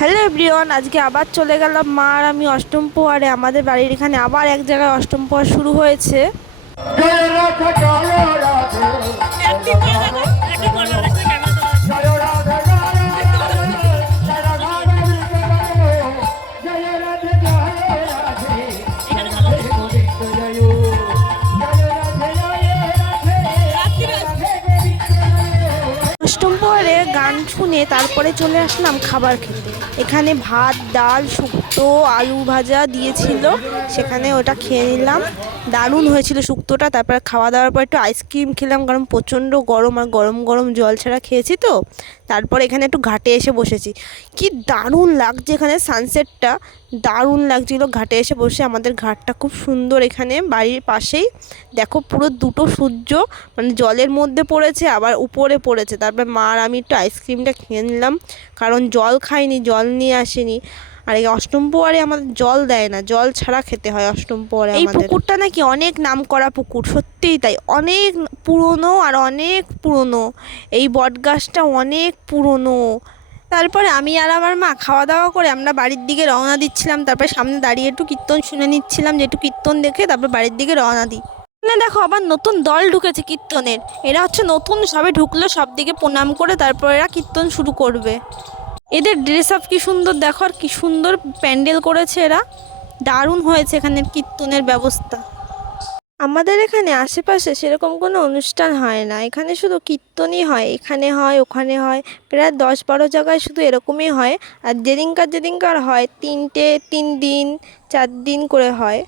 Hello everyone, আজকে আবার চলে গেলাম মা আর আমি অষ্টম প্রহরে। আমাদের বাড়ির এখানে আবার এক জায়গায় অষ্টম প্রহর শুরু হয়েছে। অষ্টম প্রহরে গান শুনে তারপরে চলে আসলাম খাবার খেতে। এখানে ভাত, ডাল, শুক্তো, আলু ভাজা দিয়েছিল, সেখানে ওটা খেয়ে নিলাম। দারুণ হয়েছিল শুক্তোটা। তারপরে খাওয়া দাওয়ার পর একটু আইসক্রিম খেলাম, কারণ প্রচণ্ড গরম আর গরম গরম জল ছাড়া খেয়েছি তো। তারপর এখানে একটু ঘাটে এসে বসেছি। কি দারুণ লাগছে এখানে সানসেটটা, দারুণ লাগছিল ঘাটে এসে বসে। আমাদের ঘাটটা খুব সুন্দর, এখানে বাড়ির পাশেই। দেখো পুরো দুটো সূর্য মানে জলের মধ্যে পড়েছে আবার উপরে পড়েছে। তারপর মা আর আমি একটু আইসক্রিমটা খেয়ে নিলাম, কারণ জল খাইনি, জল নিয়ে আসেনি। আর এই অষ্টম প্রহরে আমাদের জল দেয় না, জল ছাড়া খেতে হয় অষ্টম প্রহরে। এই পুকুরটা নাকি অনেক নাম করা পুকুর, সত্যিই তাই, অনেক পুরনো আর অনেক পুরনো। এই বটগাছটা অনেক পুরনো। তারপরে আমি আর আমার মা খাওয়া দাওয়া করে আমরা বাড়ির দিকে রওনা দিচ্ছিলাম। তারপরে সামনে দাঁড়িয়ে একটু কীর্তন শুনে নিচ্ছিলাম, যে একটু কীর্তন দেখে তারপর বাড়ির দিকে রওনা দিই। না দেখো, আবার নতুন দল ঢুকেছে কীর্তনের। এরা হচ্ছে নতুন, সবে ঢুকলো, সব দিকে প্রণাম করে তারপর এরা কীর্তন শুরু করবে। এদের ড্রেস আপ কি সুন্দর দেখো, আর কি সুন্দর প্যান্ডেল করেছে এরা, দারুণ হয়েছে এখানের কীর্তনের ব্যবস্থা। আমাদের এখানে আশেপাশে সেরকম কোনো অনুষ্ঠান হয় না, এখানে শুধু কীর্তনই হয়, এখানে হয় ওখানে হয়, প্রায় 10-12 জায়গায় শুধু এরকমই হয়। আর যেদিনকার হয় 3 দিন 4 দিন করে হয়।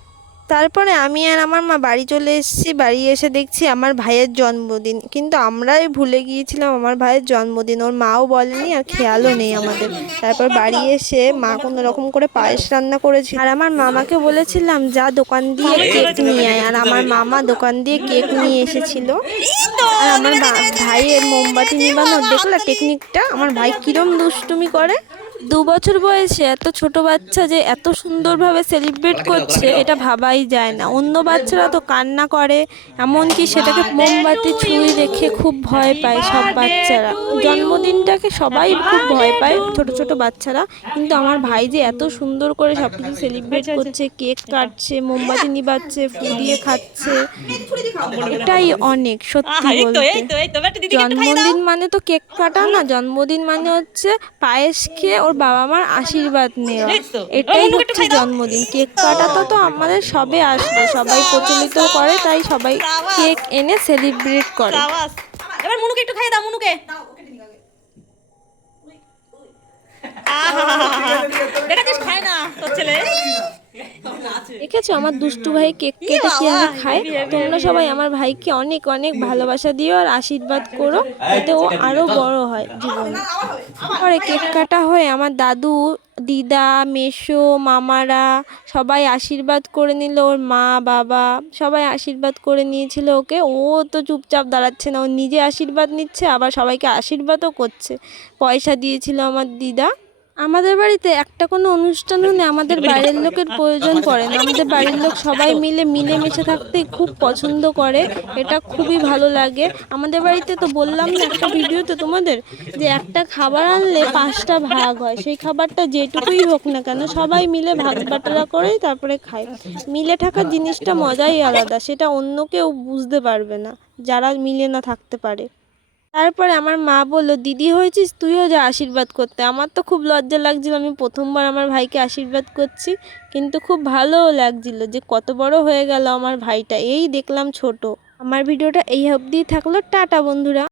তারপরে আমি আর আমার মা বাড়ি চলে এসেছি। বাড়ি এসে দেখছি আমার ভাইয়ের জন্মদিন, কিন্তু আমরাই ভুলে গিয়েছিলাম আমার ভাইয়ের জন্মদিন, ওর মাও বলেনি আর খেয়ালও নেই আমাদের। তারপর বাড়ি এসে মা কোনো রকম করে পায়েস রান্না করেছিল, আর আমার মামাকে বলেছিলাম যা দোকান দিয়ে কেক নিয়ে আয়, আর আমার মামা দোকান দিয়ে কেক নিয়ে এসেছিল। আর আমার ভাইয়ের মোমবাতি নিবানোর দেখলা টেকনিকটা, আমার ভাই কিরম দুষ্টুমি করে। 2 বছর বয়সে এত ছোট বাচ্চা যে এত সুন্দরভাবে সেলিব্রেট করছে, এটা ভাবাই যায় না। অন্য বাচ্চারা তো কান্না করে, এমনকি সেটাকে মোমবাতি ছুঁই দেখে খুব ভয় পায় সব বাচ্চারা। জন্মদিনটাকে সবাই খুব ভয় পায়, ছোট ছোট বাচ্চারা। কিন্তু আমার ভাই যে এত সুন্দর করে সব কিছু সেলিব্রেট করছে, কেক কাটছে, মোমবাতি নিবাচ্ছে, ফু দিয়ে খাচ্ছে, এটাই অনেক, সত্যি বলতে। জন্মদিন মানে তো কেক কাটা না, জন্মদিন মানে হচ্ছে পায়েস খেয়ে ওর বাবা মার আশীর্বাদ নেওয়া, এটাই হচ্ছে জন্মদিন। কেক কাটাটা তো আমাদের সবে আসলো, সবাই প্রচলিত করে, তাই সবাই কেক এনে সেলিব্রেট করে। এবার মুনুকে একটু খাইয়ে দাও, মুনুকে দেখাচ্ছিস খায় না তোর ছেলে। দেখেছো আমার দুষ্টু ভাই কেক কেটে কিভাবে খায়। তোমরা সবাই আমার ভাইকে অনেক অনেক ভালোবাসা দিও আর আশীর্বাদ করো, যাতে ও আরো বড় হয় জীবনে। পরে কেক কাটা হয়ে আমার দাদু, দিদা, মেসো, মামারা সবাই আশীর্বাদ করে নিল। ওর মা বাবা সবাই আশীর্বাদ করে নিয়েছিল ওকে। ও তো চুপচাপ দাঁড়াচ্ছে না, ও নিজে আশীর্বাদ নিচ্ছে, আবার সবাইকে আশীর্বাদও করছে। পয়সা দিয়েছিল আমার দিদা। আমাদের বাড়িতে একটা কোনো অনুষ্ঠান হলে আমাদের বাইরের লোকের প্রয়োজন পড়ে না। আমাদের বাড়ির লোক সবাই মিলে মিলেমিশে থাকতেই খুব পছন্দ করে, এটা খুবই ভালো লাগে। আমাদের বাড়িতে তো বললাম না একটা ভিডিওতে তোমাদের, যে একটা খাবার আনলে 5টা ভাগ হয়, সেই খাবারটা যেটুকুই হোক না কেন সবাই মিলে ভাগ বাটোয়ারা করেই তারপরে খায়। মিলে থাকার জিনিসটা মজাই আলাদা, সেটা অন্য কেউ বুঝতে পারবে না যারা মিলে না থাকতে পারে। তারপরে আমার মা বললো, দিদি হয়েছিস তুইও যা আশীর্বাদ করতে। আমার তো খুব লজ্জা লাগছিল, আমি প্রথমবার আমার ভাইকে আশীর্বাদ করছি, কিন্তু খুব ভালোও লাগছিল যে কত বড় হয়ে গেল আমার ভাইটা, এই দেখলাম ছোট। আমার ভিডিওটা এই অবধিই থাকলো, টাটা বন্ধুরা।